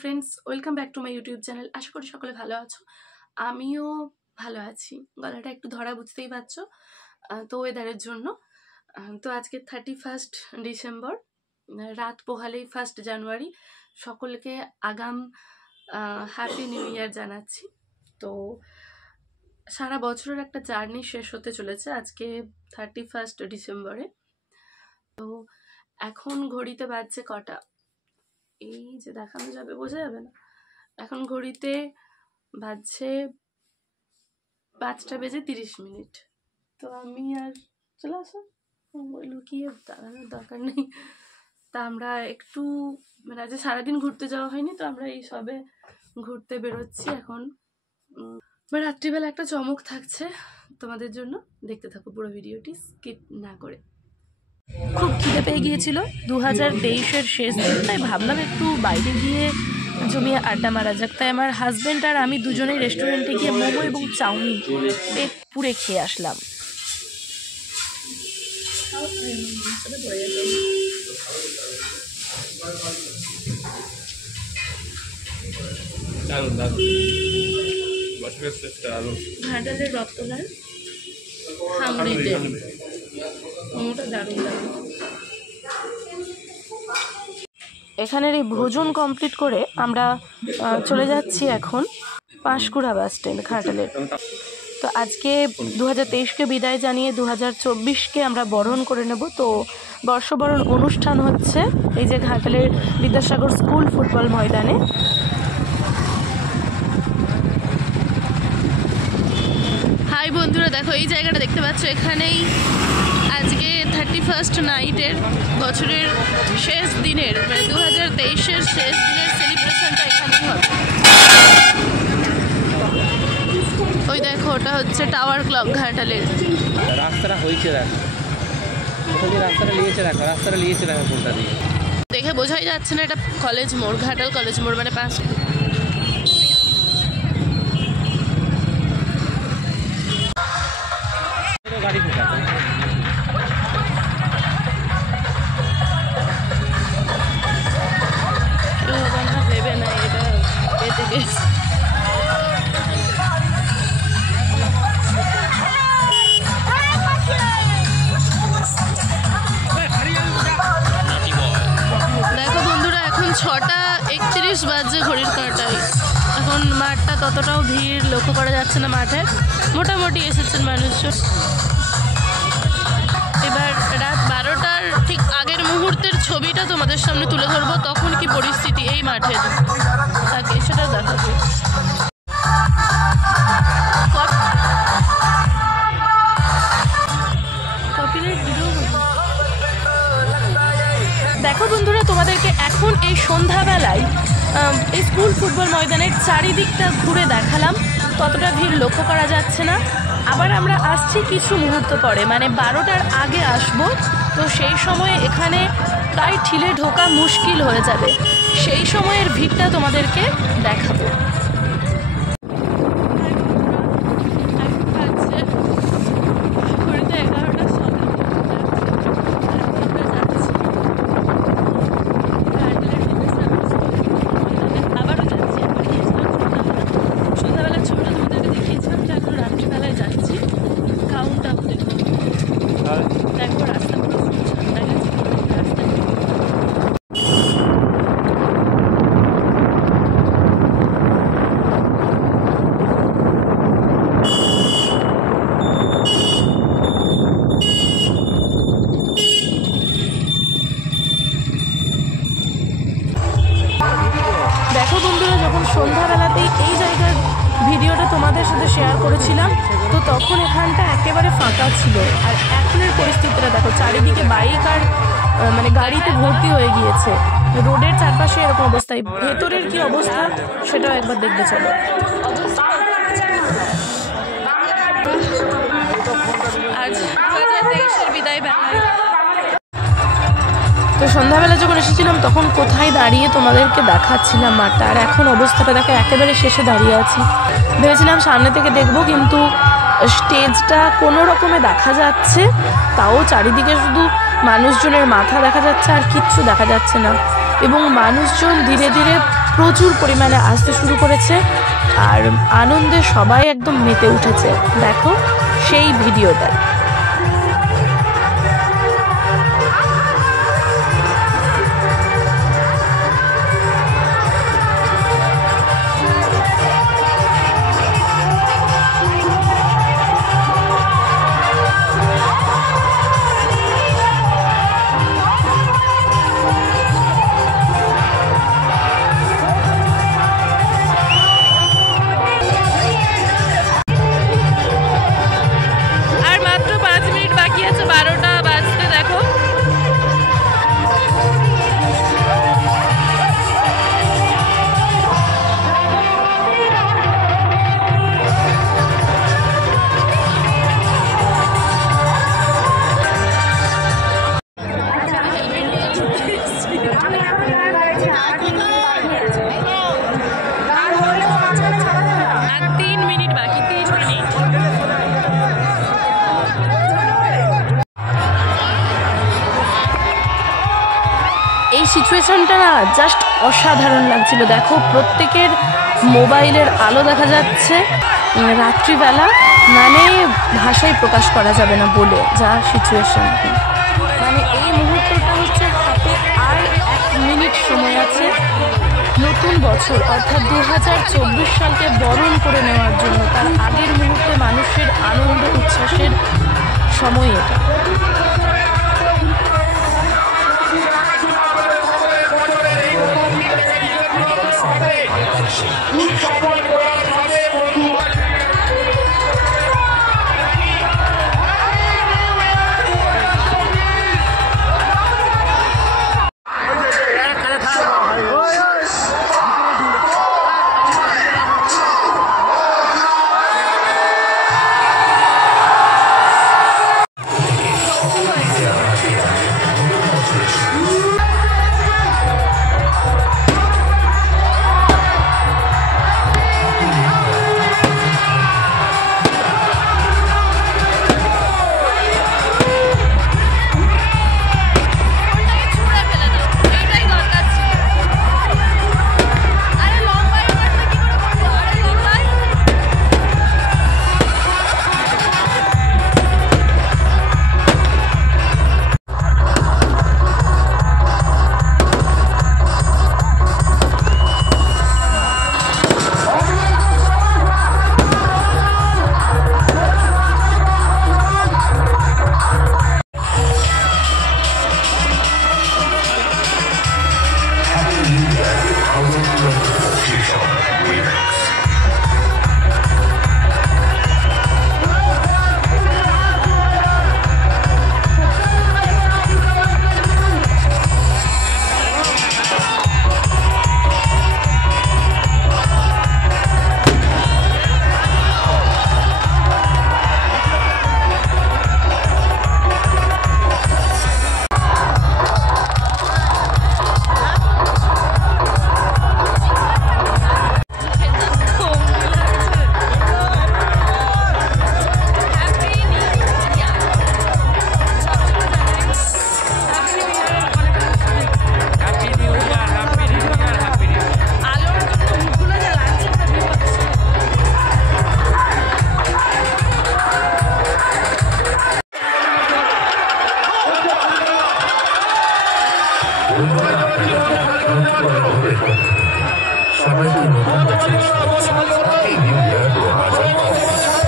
Friends, welcome back to my YouTube channel. আশা করি সকলে ভালো আছো। আমিও ভালো আছি। গলাটা একটু ধরা, বুঝতেই পারছো, তো ওয়েদারের জন্য। তো আজকে 31 ডিসেম্বর, রাত পোহালেই 1 জানুয়ারি। সকলকে আগাম হ্যাপি নিউ ইয়ার জানাচ্ছি। তো সারা বছরের একটা জার্নি শেষ হতে চলেছে আজকে 31 ডিসেম্বরে। তো এখন ঘড়িতে বাজছে কটা, এই যে দেখানো যাবে, বোঝা যাবে না। এখন ঘড়িতে বাজছে 5:30। তো আমি আর চলে আসো, লুকিয়ে দাঁড়ানোর দরকার নেই। তা আমরা একটু মানে আজ সারাদিন ঘুরতে যাওয়া হয়নি, তো আমরা এই সবে ঘুরতে বেরোচ্ছি এখন। রাত্রিবেলা একটা চমক থাকছে তোমাদের জন্য, দেখতে থাকো পুরো ভিডিওটি স্কিপ না করে। খুব খিদে পেয়ে গিয়েছিল, 2023-এর শেষ দিন, তাই ভাবলাম একটু বাইরে গিয়ে জমিয়ে আড্ডা মারা যাক। তাই আমার হাজব্যান্ড আর আমি দুজনেই রেস্টুরেন্টে গিয়ে মোমো এবং চাউমিন পেট পুড়ে খেয়ে আসলাম। ঘাটালের রক্তলাল হাংরিতে মোমোটা দারুণ দারুণ। এখানের এই ভোজন কমপ্লিট করে আমরা চলে যাচ্ছি এখন পাঁশকুড়া বাস স্ট্যান্ড ঘাটালের। তো আজকে 2023-কে বিদায় জানিয়ে 2024-কে আমরা বরণ করে নেব। তো বর্ষবরণ অনুষ্ঠান হচ্ছে এই যে ঘাটালের বিদ্যাসাগর স্কুল ফুটবল ময়দানে। হাই বন্ধুরা, দেখো এই জায়গাটা দেখতে পাচ্ছ, এখানেই আজকে 31st নাইটের বছরের শেষ দিনের মানে 2023-এর শেষ দিনের সেলিব্রেশনটা এখানেই হবে। ওই দেখো, ওটা হচ্ছে টাওয়ার ক্লক ঘাটালের। রাস্তাটা হয়েছে দেখো, রাস্তাটা লিয়েছে দেখো কোনটা দিয়ে। দেখে বোঝাই যাচ্ছে না এটা কলেজ মোড়, ঘাটাল কলেজ মোড় মানে পাঁচ। গাড়ি ভেবে না এটা পেতে গেছে। দেখো বন্ধুরা, এখন 6:31 বাজে ঘড়ির কাঁটায়। এখন মাঠটা ততটাও ভিড় লক্ষ্য করা যাচ্ছে না, মাঠে মোটামুটি এসেছেন মানুষজন। এবার রাত 12টার ঠিক আগের মুহূর্তের ছবিটা তোমাদের সামনে তুলে ধরবো, তখন কি পরিস্থিতি এই মাঠে থাকে সেটা দেখাবো। দেখো বন্ধুরা, তোমাদেরকে এখন এই সন্ধ্যাবেলায় এই স্কুল ফুটবল ময়দানের চারিদিকটা ঘুরে দেখালাম, ততটা ভিড় লক্ষ্য করা যাচ্ছে না। আবার আমরা আসছি কিছু মুহূর্ত পরে, মানে 12টার আগে আসবো। তো সেই সময়ে এখানে প্রায় ঠিলে ঢোকা মুশকিল হয়ে যাবে, সেই সময়ের ভিড়টা তোমাদেরকে দেখাবো। দেখো বন্ধুরা, যখন সন্ধ্যাবেলাতেই এই জায়গার ভিডিওটা তোমাদের সাথে শেয়ার করেছিলাম, তো তখন এখানটা একেবারে ফাঁকা ছিল। আর এখনের পরিস্থিতিটা দেখো, চারিদিকে বাইক আর মানে গাড়িতে ভর্তি হয়ে গিয়েছে। রোডের চারপাশে এরকম অবস্থায়, ভেতরের কি অবস্থা সেটাও একবার দেখতে চলো। আজ 2023-এর বিদায় বেলায় তো সন্ধ্যাবেলা যখন এসেছিলাম তখন কোথায় দাঁড়িয়ে তোমাদেরকে দেখাচ্ছিলাম মাঠটা, আর এখন অবস্থাটা দেখো, একেবারে শেষে দাঁড়িয়ে আছি। ভেবেছিলাম সামনে থেকে দেখবো, কিন্তু স্টেজটা কোনো রকমে দেখা যাচ্ছে, তাও চারিদিকে শুধু মানুষজনের মাথা দেখা যাচ্ছে আর কিচ্ছু দেখা যাচ্ছে না। এবং মানুষজন ধীরে ধীরে প্রচুর পরিমাণে আসতে শুরু করেছে আর আনন্দে সবাই একদম মেতে উঠেছে। দেখো সেই ভিডিওটা। এই সিচুয়েশনটা না জাস্ট অসাধারণ লাগছিল। দেখো প্রত্যেকের মোবাইলের আলো দেখা যাচ্ছে রাত্রিবেলা, মানে ভাষায় প্রকাশ করা যাবে না বলে যা সিচুয়েশন। মানে এই মুহূর্তটা হচ্ছে হাতে আর 1 মিনিট সময় আছে নতুন বছর অর্থাৎ 2024 সালকে বরণ করে নেওয়ার জন্য। তার আগের মুহূর্তে মানুষের আনন্দ উচ্ছ্বাসের সময় এটা। সবাইকে নতুন বছরের শুভেচ্ছা। এই নিউ ইয়ার 2024